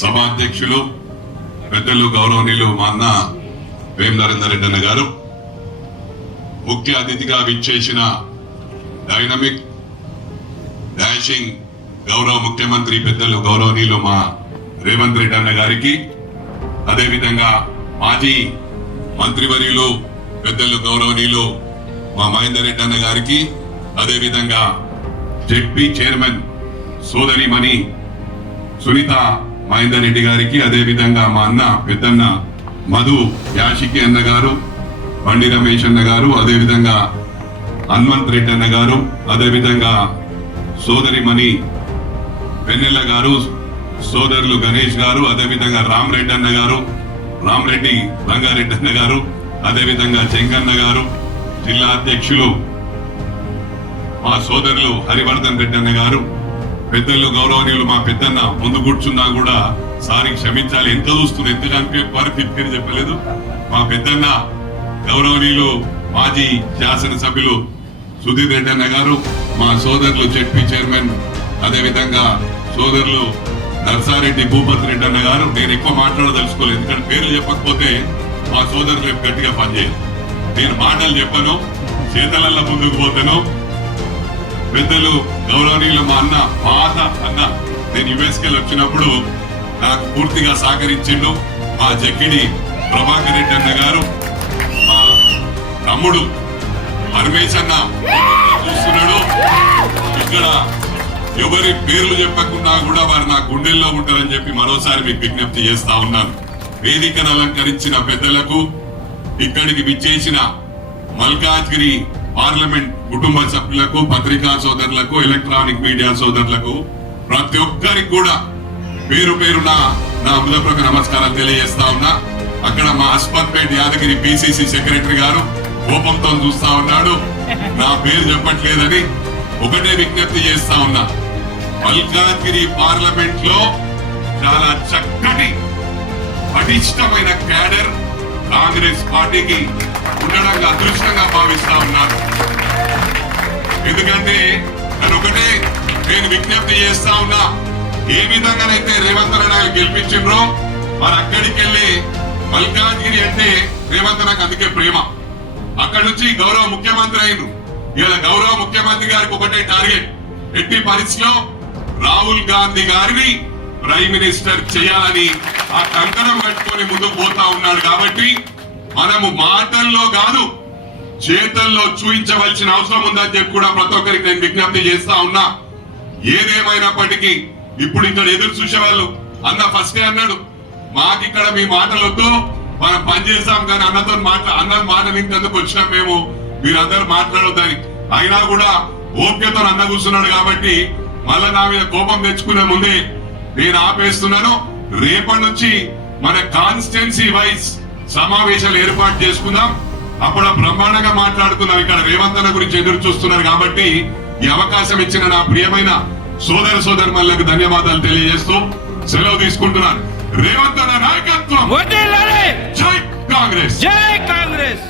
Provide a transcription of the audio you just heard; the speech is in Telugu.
సభాధ్యక్షులు పెద్దలు గౌరవనీయులు మా అన్న వేం నరేందర్ రెడ్డి అన్న గారు, ముఖ్య అతిథిగా విచ్చేసిన డైనమిక్ డాషింగ్ గౌరవ ముఖ్యమంత్రి పెద్దలు గౌరవనీయులు మా రేవంత్ రెడ్డి అన్న గారికి, అదేవిధంగా మాజీ మంత్రివర్యులు పెద్దలు గౌరవనీయులు మా మహేందర్ రెడ్డి అన్న గారికి, అదేవిధంగా జెడ్పీ చైర్మన్ సోదరిమణి సునీత మహేందర్ రెడ్డి గారికి, అదేవిధంగా మా అన్న పెద్దన్న మధు యాషికి అన్న గారు, బండి రమేష్ అన్న గారు, అదేవిధంగా హనుమంత్ రెడ్డి అన్న గారు, అదేవిధంగా సోదరిమణి వెన్నెల గారు, సోదరులు గణేష్ గారు, అదేవిధంగా రామరెడ్డి అన్న గారు, రామరెడ్డి రంగారెడ్డి అన్న గారు, అదేవిధంగా చెంగన్న గారు, జిల్లా అధ్యక్షులు మా సోదరులు హరివర్ధన్ రెడ్డి అన్న గారు, పెద్దలు గౌరవనీయులు మా పెద్దన్న ముందు కూర్చున్నా కూడా సారి క్షమించాలి, ఎంత చూస్తున్నారు, ఎంత చనిపోయే వారికి పేరు చెప్పలేదు. మా పెద్దన్న గౌరవనీయులు మాజీ శాసనసభ్యులు సుధీర్ రెడ్డి అన్న గారు, మా సోదరులు జెడ్పీ చైర్మన్, అదేవిధంగా సోదరులు నర్సారెడ్డి భూపతి రెడ్డి అన్న గారు. నేను ఎక్కువ మాట్లాడదలుచుకోలేదు, ఎందుకంటే పేర్లు చెప్పకపోతే మా సోదరులు గట్టిగా పనిచేయదు. నేను మాటలు చెప్పను, చేతలల్లో ముందుకు పోతాను. పెద్దలు గౌరవనీయులు మా అన్న పాత అన్న, నేను యుఎస్కి వచ్చినప్పుడు నాకు పూర్తిగా సహకరించిండు. మా జగ్గిడి ప్రభాకర్ రెడ్డి అన్న గారు, మా తమ్ముడు పరమేశ్ అన్న చూస్తున్నాడు. ఇక్కడ ఎవరి పేర్లు చెప్పకుండా కూడా వారు నా గుండెల్లో ఉంటారని చెప్పి మరోసారి మీకు విజ్ఞప్తి చేస్తా ఉన్నాను. వేదికను అలంకరించిన పెద్దలకు, ఇక్కడికి విచ్చేసిన మల్కాజ్గిరి పార్లమెంట్ కుటుంబ సభ్యులకు, పత్రికా సోదరులకు, ఎలక్ట్రానిక్ మీడియా సోదరులకు, ప్రతి ఒక్కరికి కూడా పేరు పేరున నా హృదయపూర్వక నమస్కారాలు తెలియజేస్తా ఉన్నా. అక్కడ మా అస్మత్పేట్ యాదగిరి పిసిసి సెక్రటరీ గారు కోపంతో చూస్తా ఉన్నాడు, నా పేరు చెప్పట్లేదని. ఒకటే విజ్ఞప్తి చేస్తా ఉన్నా, మల్కాజ్గిరి పార్లమెంట్ లో చాలా చక్కటి పటిష్టమైన క్యాడర్ కాంగ్రెస్ పార్టీకి ఉండడంగా అదృష్టంగా భావిస్తా ఉన్నారు. ఎందుకంటే నేను విజ్ఞప్తి చేస్తా ఉన్నా, ఏ విధంగానైతే రేవంత్ రెడ్డి గెలిపించిండ్రో మరి అక్కడికి వెళ్ళి మల్కాజ్గిరి అంటే రేవంత్ నాకు అందుకే ప్రేమ. అక్కడి నుంచి గౌరవ ముఖ్యమంత్రి అయిన ఇలా గౌరవ ముఖ్యమంత్రి గారికి ఒకటే టార్గెట్, ఎట్టి పరిస్థితిలో రాహుల్ గాంధీ గారిని ప్రైమ్ మినిస్టర్ చేయాలని ఆ కంకణం కట్టుకొని ముందుకు పోతా ఉన్నాడు. కాబట్టి మనము మాటల్లో కాదు చేతల్లో చూపించవలసిన అవసరం ఉందని చెప్పి కూడా ప్రతి ఒక్కరికి నేను విజ్ఞప్తి చేస్తా ఉన్నా. ఏదేమైనప్పటికీ ఇప్పుడు ఇక్కడ ఎదురు చూసేవాళ్ళు అన్న ఫస్టే అన్నాడు, మాకు ఇక్కడ మీ మాటలొద్దు, మనం పనిచేస్తాం కానీ అన్న మాట నింతేందుకు వచ్చినాం మేము, మీరందరూ మాట్లాడొద్దని. అయినా కూడా ఓపికతో అన్న కూర్చున్నాడు. కాబట్టి మళ్ళా నా మీద కోపం తెచ్చుకునే ముందే నేను ఆపేస్తున్నాను. రేపటి నుంచి మన కాన్స్టిట్యున్సీ వైజ్ సమావేశాలు ఏర్పాటు చేసుకుందాం. అప్పుడు బ్రహ్మాండంగా మాట్లాడుకుందాం. ఇక్కడ రేవంత్ అన్న గురించి ఎదురు చూస్తున్నారు. కాబట్టి ఈ అవకాశం ఇచ్చిన నా ప్రియమైన సోదరులకు ధన్యవాదాలు తెలియజేస్తూ సెలవు తీసుకుంటున్నాను. రేవంత్ అన్న నాయకత్వం, జై కాంగ్రెస్, జై కాంగ్రెస్.